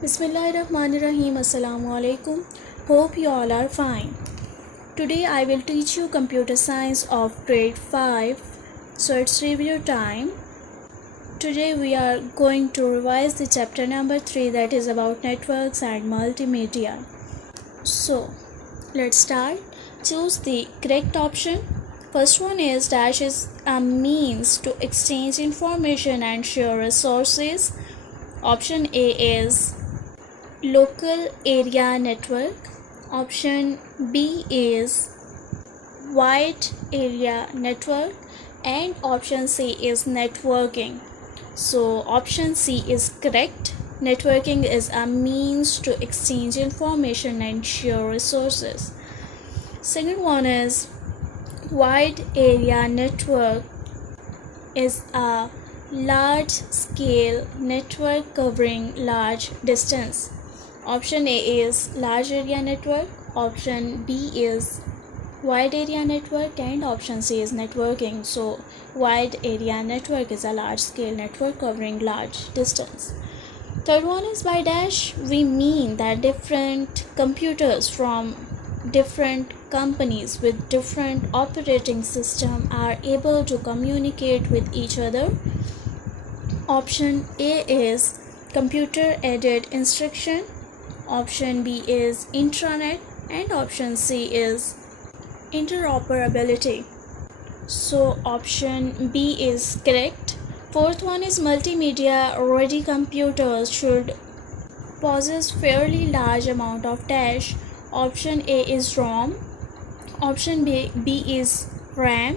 Bismillahirrahmanirrahim. Assalamu alaikum. Hope you all are fine. Today I will teach you computer science of grade 5. So it's review time. Today we are going to revise the chapter number 3, that is about networks and multimedia. So let's start. Choose the correct option. First one is dash is a means to exchange information and share resources. Option A is local area network. Option B is wide area network, and option C is networking. So option C is correct. Networking is a means to exchange information and share resources. Second one is wide area network is a large scale network covering large distance. Option A is large area network, option B is wide area network, and option C is networking. So wide area network is a large scale network covering large distance. Third one is by dash we mean that different computers from different companies with different operating system are able to communicate with each other. Option A is computer aided instruction, option B is intranet, and option C is interoperability. So option B is correct. Fourth one is multimedia ready computers should possess fairly large amount of dash. Option A is ROM, option B is RAM,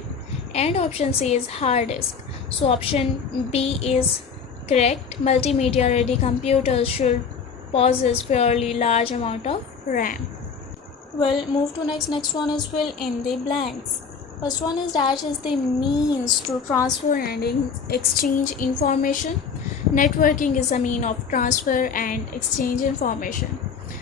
and option C is hard disk. So option B is correct. Multimedia ready computers should possess fairly large amount of RAM. Well, move to next one is fill in the blanks. First one is dash is the means to transfer and exchange information. Networking is a mean of transfer and exchange information.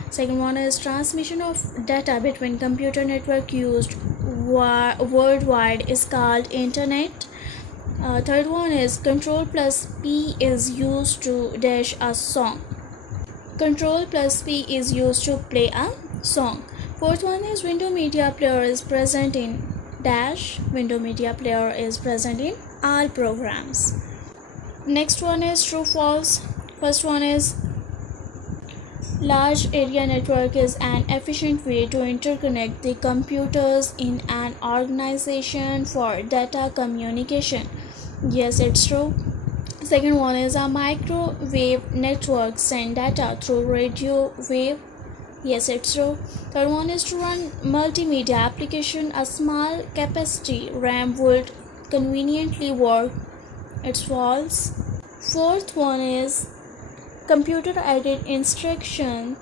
Second one is transmission of data between computer network used worldwide is called Internet. Third one is Ctrl+P is used to dash a song. Ctrl+P is used to play a song. Fourth one is window media player is present in dash. Window media player is present in all programs. Next one is true false. First one is large area network is an efficient way to interconnect the computers in an organization for data communication. Yes, it's true. Second one is a microwave network send data through radio wave. Yes, it's true. Third one is to run multimedia application, a small capacity RAM would conveniently work. It's false. Fourth one is computer aided instruction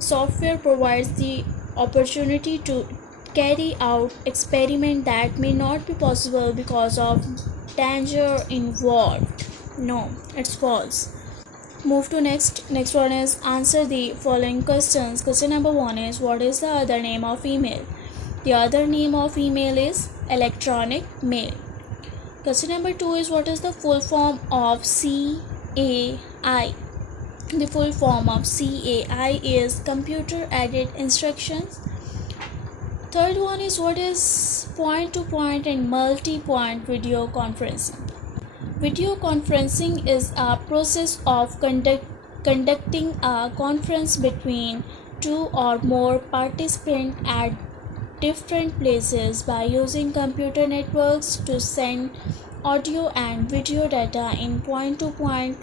software provides the opportunity to carry out experiment that may not be possible because of danger involved. No, it's false. Move to next one is answer the following questions. Question number 1 is what is the other name of email? The other name of email is electronic mail. Question number 2 is what is the full form of CAI? The full form of CAI is computer aided instructions. Third one is what is point to point and multi-point video conferencing? Video conferencing is a process of conducting a conference between two or more participants at different places by using computer networks to send audio and video data in point to point.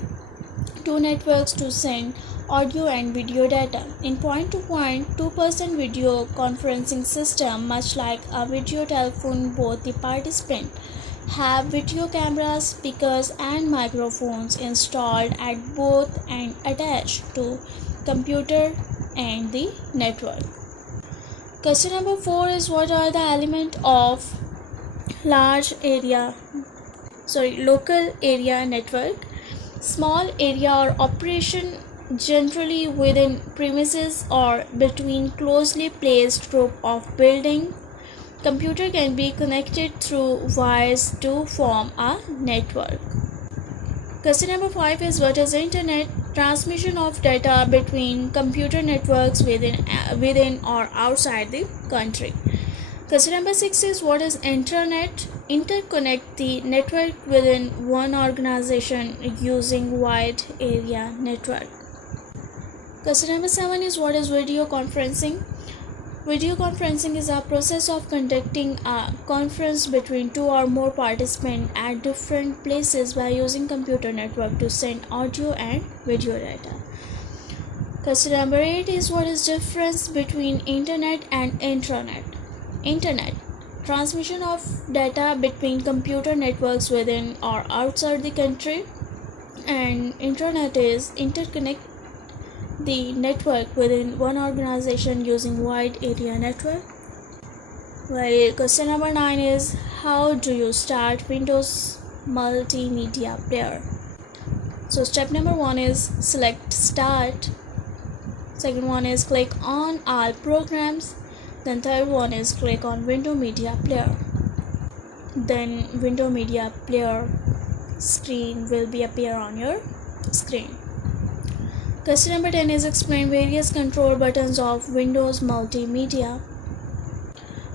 Two networks to send audio and video data in point to point. Two-person video conferencing system, much like a video telephone. Both the participants have video cameras, speakers, and microphones installed at both and attached to computer and the network. Question number 4 is what are the elements of local area network? Small area or operation generally within premises or between closely placed group of buildings. Computer can be connected through wires to form a network. Question number 5 is what is Internet? transmission of data between computer networks within or outside the country. Question number 6 is what is Intranet? Interconnect the network within one organization using wide area network. Question number 7 is what is video conferencing? Video conferencing is a process of conducting a conference between two or more participants at different places by using computer network to send audio and video data. Question number 8 is what is difference between internet and intranet? Internet, transmission of data between computer networks within or outside the country, and intranet is interconnect the network within one organization using wide area network. Well, question number 9 is how do you start Windows Multimedia Player? So step number 1 is select Start. Second one is click on All Programs. Then third one is click on Window Media Player. Then Window Media Player screen will be appear on your screen. Question number 10 is explain various control buttons of Windows Multimedia.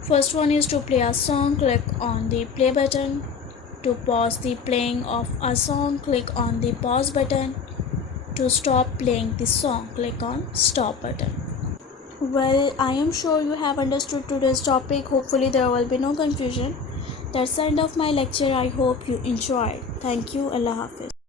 First one is to play a song, click on the play button. To pause the playing of a song, click on the pause button. To stop playing the song, click on stop button. Well, I am sure you have understood today's topic. Hopefully there will be no confusion. That's the end of my lecture. I hope you enjoyed. Thank you. Allah Hafiz.